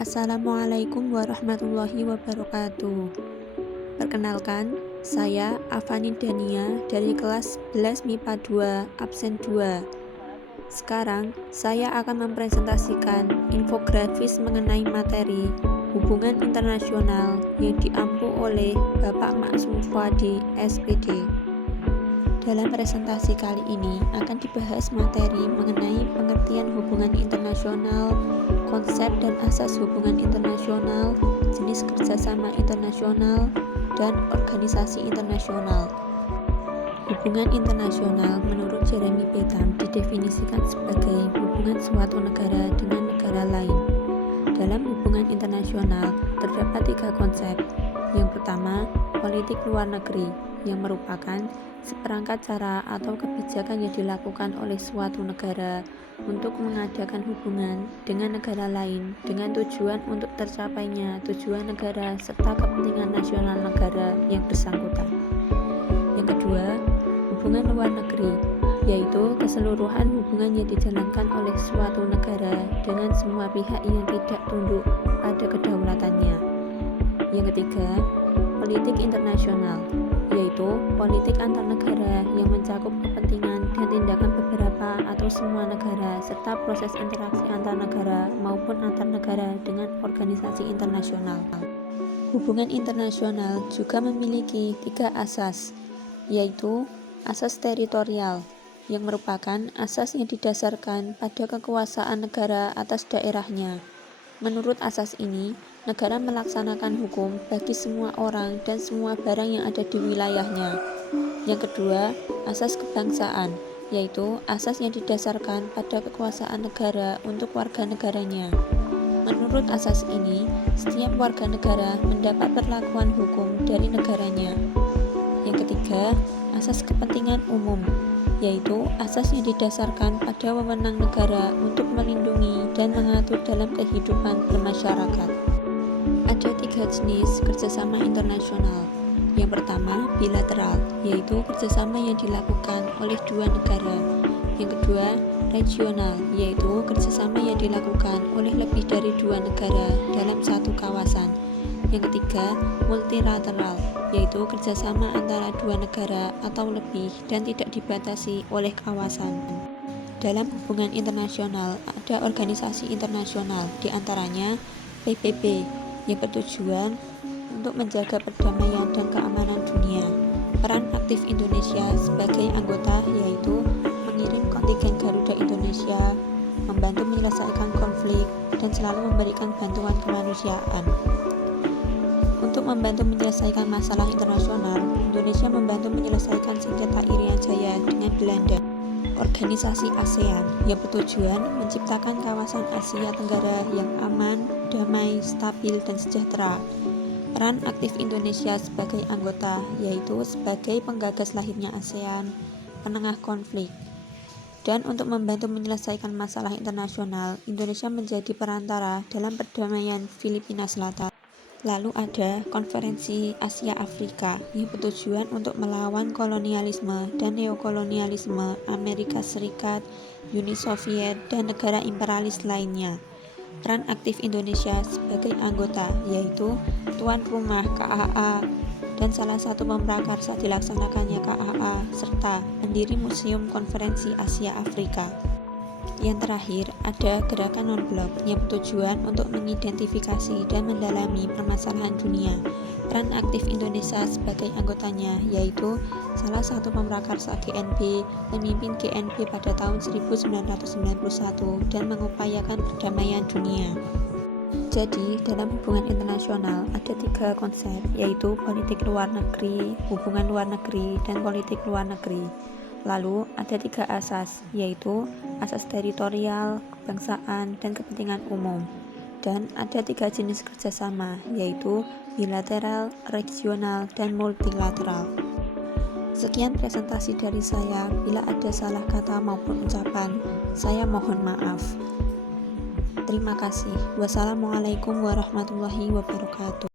Assalamualaikum warahmatullahi wabarakatuh. Perkenalkan, saya Afani Dania dari kelas 11 MIPA 2, absen 2. Sekarang, saya akan mempresentasikan infografis mengenai materi hubungan internasional yang diampu oleh Bapak Maksum Fuadi, SPD. Dalam presentasi kali ini akan dibahas materi mengenai pengertian hubungan internasional, konsep dan asas hubungan internasional, jenis kerjasama internasional, dan organisasi internasional. Hubungan internasional menurut Jeremy Bentham didefinisikan sebagai hubungan suatu negara dengan negara lain. Dalam hubungan internasional terdapat 3 konsep. Yang pertama, politik luar negeri, yang merupakan seperangkat cara atau kebijakan yang dilakukan oleh suatu negara untuk mengadakan hubungan dengan negara lain dengan tujuan untuk tercapainya tujuan negara serta kepentingan nasional negara yang bersangkutan. Yang kedua, hubungan luar negeri, yaitu keseluruhan hubungan yang dijalankan oleh suatu negara dengan semua pihak yang tidak tunduk pada kedaulatannya. Yang ketiga, politik internasional, yaitu politik antar negara yang mencakup kepentingan dan tindakan beberapa atau semua negara serta proses interaksi antar negara maupun antar negara dengan organisasi internasional. Hubungan internasional juga memiliki 3 asas, yaitu asas teritorial, yang merupakan asas yang didasarkan pada kekuasaan negara atas daerahnya. Menurut asas ini, negara melaksanakan hukum bagi semua orang dan semua barang yang ada di wilayahnya. Yang kedua, asas kebangsaan, yaitu asas yang didasarkan pada kekuasaan negara untuk warga negaranya. Menurut asas ini, setiap warga negara mendapat perlakuan hukum dari negaranya. Yang ketiga, asas kepentingan umum, yaitu asas yang didasarkan pada wewenang negara untuk melindungi dan mengatur dalam kehidupan bermasyarakat. Ada 3 jenis kerjasama internasional. Yang pertama, bilateral, yaitu kerjasama yang dilakukan oleh 2 negara. Yang kedua, regional, yaitu kerjasama yang dilakukan oleh lebih dari 2 negara dalam satu kawasan. Yang ketiga, multilateral, yaitu kerjasama antara 2 negara atau lebih dan tidak dibatasi oleh kawasan. Dalam hubungan internasional ada organisasi internasional, diantaranya PBB, yang bertujuan untuk menjaga perdamaian dan keamanan dunia. Peran aktif Indonesia sebagai anggota yaitu mengirim kontingen Garuda Indonesia, membantu menyelesaikan konflik, dan selalu memberikan bantuan kemanusiaan. Untuk membantu menyelesaikan masalah internasional, Indonesia membantu menyelesaikan sengketa Irian Jaya dengan Belanda. Organisasi ASEAN yang bertujuan menciptakan kawasan Asia Tenggara yang aman, damai, stabil, dan sejahtera. Peran aktif Indonesia sebagai anggota yaitu sebagai penggagas lahirnya ASEAN, penengah konflik. Dan untuk membantu menyelesaikan masalah internasional, Indonesia menjadi perantara dalam perdamaian Filipina Selatan. Lalu ada Konferensi Asia Afrika yang bertujuan untuk melawan kolonialisme dan neokolonialisme Amerika Serikat, Uni Soviet, dan negara imperialis lainnya. Peran aktif Indonesia sebagai anggota yaitu tuan rumah KAA dan salah satu pemprakarsa dilaksanakannya KAA serta pendiri Museum Konferensi Asia Afrika. Yang terakhir, ada gerakan non-blok yang bertujuan untuk mengidentifikasi dan mendalami permasalahan dunia. Peran aktif Indonesia sebagai anggotanya yaitu salah satu pemprakarsa GNB, pemimpin GNB pada tahun 1991 dan mengupayakan perdamaian dunia. Jadi, dalam hubungan internasional ada 3 konsep, yaitu politik luar negeri, hubungan luar negeri, dan politik luar negeri. Lalu ada 3 asas, yaitu asas teritorial, kebangsaan, dan kepentingan umum. Dan ada 3 jenis kerjasama, yaitu bilateral, regional, dan multilateral. Sekian presentasi dari saya. Bila ada salah kata maupun ucapan, saya mohon maaf. Terima kasih. Wassalamualaikum warahmatullahi wabarakatuh.